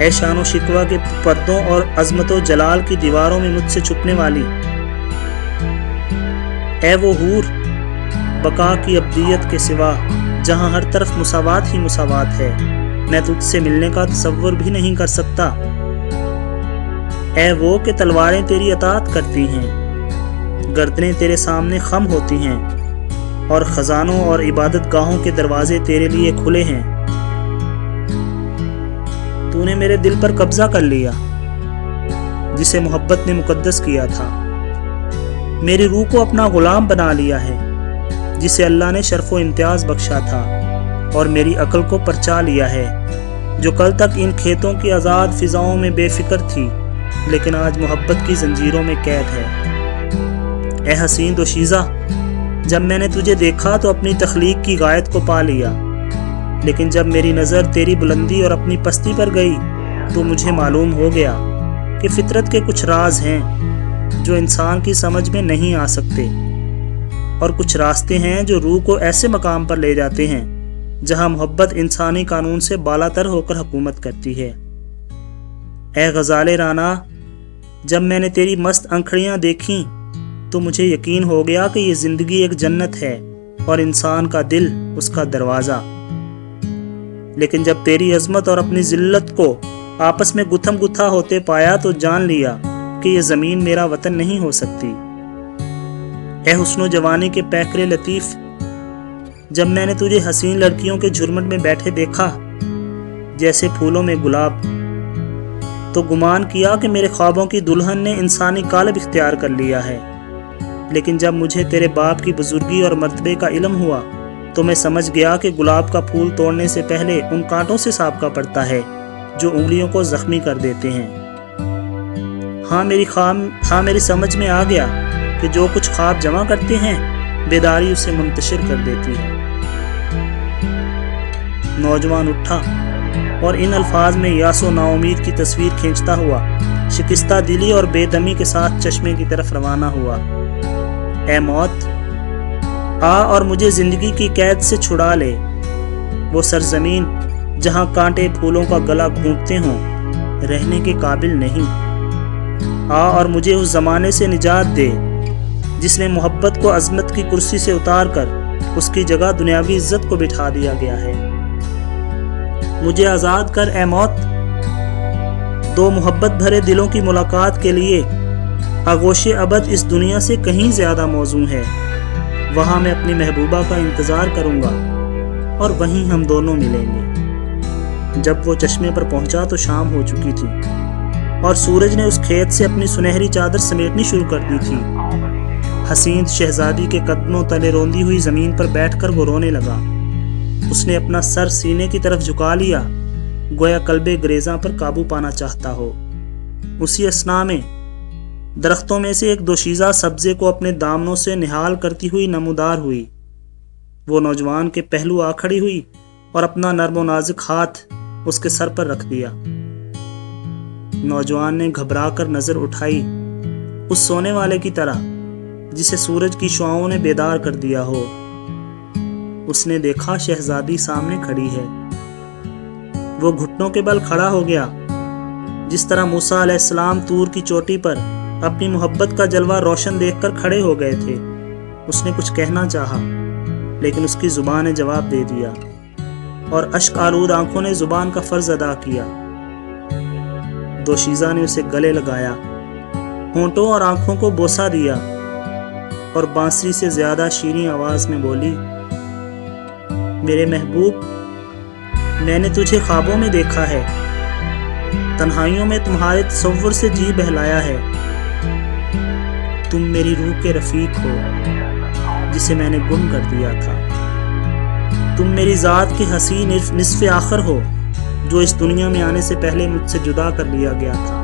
اے شان و شکوہ کے پردوں اور عظمت و جلال کی دیواروں میں مجھ سے چھپنے والی، اے وہ حور بقا کی ابدیت کے سوا جہاں ہر طرف مساوات ہی مساوات ہے، میں تجھ سے ملنے کا تصور بھی نہیں کر سکتا۔ اے وہ کہ تلواریں تیری اطاعت کرتی ہیں، گردنیں تیرے سامنے خم ہوتی ہیں، اور خزانوں اور عبادت گاہوں کے دروازے تیرے لیے کھلے ہیں۔ تو نے میرے دل پر قبضہ کر لیا جسے محبت نے مقدس کیا تھا، میری روح کو اپنا غلام بنا لیا ہے جسے اللہ نے شرف و امتیاز بخشا تھا، اور میری عقل کو پرچا لیا ہے جو کل تک ان کھیتوں کی آزاد فضاؤں میں بے فکر تھی لیکن آج محبت کی زنجیروں میں قید ہے۔ اے حسین دوشیزہ، جب میں نے تجھے دیکھا تو اپنی تخلیق کی غایت کو پا لیا، لیکن جب میری نظر تیری بلندی اور اپنی پستی پر گئی تو مجھے معلوم ہو گیا کہ فطرت کے کچھ راز ہیں جو انسان کی سمجھ میں نہیں آ سکتے، اور کچھ راستے ہیں جو روح کو ایسے مقام پر لے جاتے ہیں جہاں محبت انسانی قانون سے بالا تر ہو کر حکومت کرتی ہے۔ اے غزال رانا، جب میں نے تیری مست انکھڑیاں دیکھیں تو مجھے یقین ہو گیا کہ یہ زندگی ایک جنت ہے اور انسان کا دل اس کا دروازہ، لیکن جب تیری عظمت اور اپنی ذلت کو آپس میں گتھم گتھا ہوتے پایا تو جان لیا کہ یہ زمین میرا وطن نہیں ہو سکتی۔ اے حسن و جوانی کے پیکرے لطیف، جب میں نے تجھے حسین لڑکیوں کے جھرمٹ میں بیٹھے دیکھا جیسے پھولوں میں گلاب، تو گمان کیا کہ میرے خوابوں کی دلہن نے انسانی قالب اختیار کر لیا ہے، لیکن جب مجھے تیرے باپ کی بزرگی اور مرتبے کا علم ہوا تو میں سمجھ گیا کہ گلاب کا پھول توڑنے سے پہلے ان کانٹوں سے سابقہ پڑتا ہے جو انگلیوں کو زخمی کر دیتے ہیں۔ ہاں میری سمجھ میں آ گیا کہ جو کچھ خواب جمع کرتے ہیں بیداری اسے منتشر کر دیتی ہے۔ نوجوان اٹھا اور ان الفاظ میں یاس و ناامید کی تصویر کھینچتا ہوا شکستہ دلی اور بے دمی کے ساتھ چشمے کی طرف روانہ ہوا۔ اے موت، آ اور مجھے زندگی کی قید سے چھڑا لے، وہ سرزمین جہاں کانٹے پھولوں کا گلا گھونٹتے ہوں رہنے کے قابل نہیں۔ آ اور مجھے اس زمانے سے نجات دے جس میں محبت کو عظمت کی کرسی سے اتار کر اس کی جگہ دنیاوی عزت کو بٹھا دیا گیا ہے۔ مجھے آزاد کر اے موت، دو محبت بھرے دلوں کی ملاقات کے لیے آغوش ابد اس دنیا سے کہیں زیادہ موزوں ہے۔ وہاں میں اپنی محبوبہ کا انتظار کروں گا اور وہیں ہم دونوں ملیں گے۔ جب وہ چشمے پر پہنچا تو شام ہو چکی تھی اور سورج نے اس کھیت سے اپنی سنہری چادر سمیٹنی شروع کر دی تھی۔ حسین شہزادی کے قدموں تلے روندی ہوئی زمین پر بیٹھ کر وہ رونے لگا۔ اس نے اپنا سر سینے کی طرف جھکا لیا گویا قلب گریزاں پر قابو پانا چاہتا ہو۔ اسی اثنا میں درختوں میں سے ایک دوشیزہ سبزے کو اپنے دامنوں سے نہال کرتی ہوئی نمودار ہوئی۔ وہ نوجوان کے پہلو آ کھڑی ہوئی اور اپنا نرم و نازک ہاتھ اس کے سر پر رکھ دیا۔ نوجوان نے گھبرا کر نظر اٹھائی، اس سونے والے کی طرح جسے سورج کی شعاؤں نے بیدار کر دیا ہو۔ اس نے دیکھا شہزادی سامنے کھڑی ہے۔ وہ گھٹنوں کے بل کھڑا ہو گیا جس طرح موسیٰ علیہ السلام طور کی چوٹی پر اپنی محبت کا جلوہ روشن دیکھ کر کھڑے ہو گئے تھے۔ اس نے کچھ کہنا چاہا لیکن اس کی زبان نے جواب دے دیا اور اشک آلود آنکھوں نے زبان کا فرض ادا کیا۔ دوشیزہ نے اسے گلے لگایا، ہونٹوں اور آنکھوں کو بوسہ دیا اور بانسری سے زیادہ شیریں آواز میں بولی، میرے محبوب، میں نے تجھے خوابوں میں دیکھا ہے، تنہائیوں میں تمہارے تصور سے جی بہلایا ہے۔ تم میری روح کے رفیق ہو جسے میں نے گم کر دیا تھا۔ تم میری ذات کی حسین نصف آخر ہو جو اس دنیا میں آنے سے پہلے مجھ سے جدا کر لیا گیا تھا۔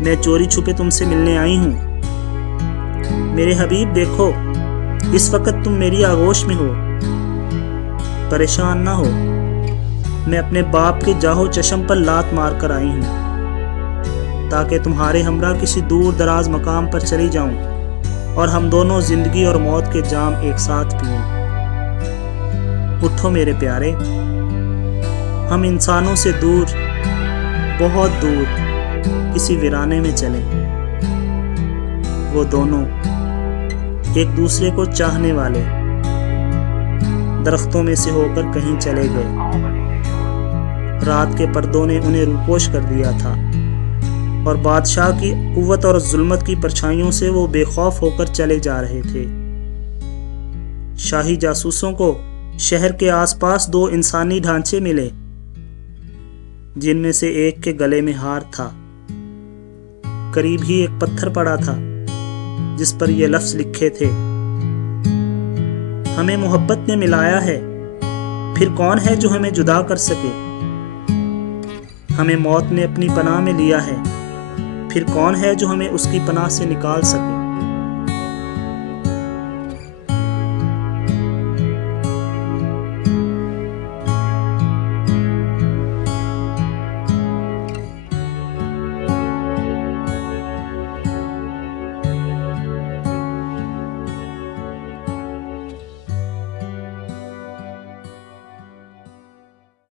میں چوری چھپے تم سے ملنے آئی ہوں۔ میرے حبیب دیکھو، اس وقت تم میری آغوش میں ہو۔ پریشان نہ ہو، میں اپنے باپ کے جاہو چشم پر لات مار کر آئی ہوں تاکہ تمہارے ہمراہ کسی دور دراز مقام پر چلی جاؤں اور ہم دونوں زندگی اور موت کے جام ایک ساتھ پئیں۔ اٹھو میرے پیارے، ہم انسانوں سے دور، بہت دور کسی ویرانے میں چلے۔ وہ دونوں ایک دوسرے کو چاہنے والے درختوں میں سے ہو کر کہیں چلے گئے۔ رات کے پردوں نے انہیں روپوش کر دیا تھا اور بادشاہ کی قوت اور ظلمت کی پرچھائیوں سے وہ بے خوف ہو کر چلے جا رہے تھے۔ شاہی جاسوسوں کو شہر کے آس پاس 2 انسانی ڈھانچے ملے، جن میں سے ایک کے گلے میں ہار تھا۔ قریب ہی ایک پتھر پڑا تھا جس پر یہ لفظ لکھے تھے: ہمیں محبت نے ملایا ہے، پھر کون ہے جو ہمیں جدا کر سکے؟ ہمیں موت نے اپنی پناہ میں لیا ہے، پھر کون ہے جو ہمیں اس کی پناہ سے نکال سکے؟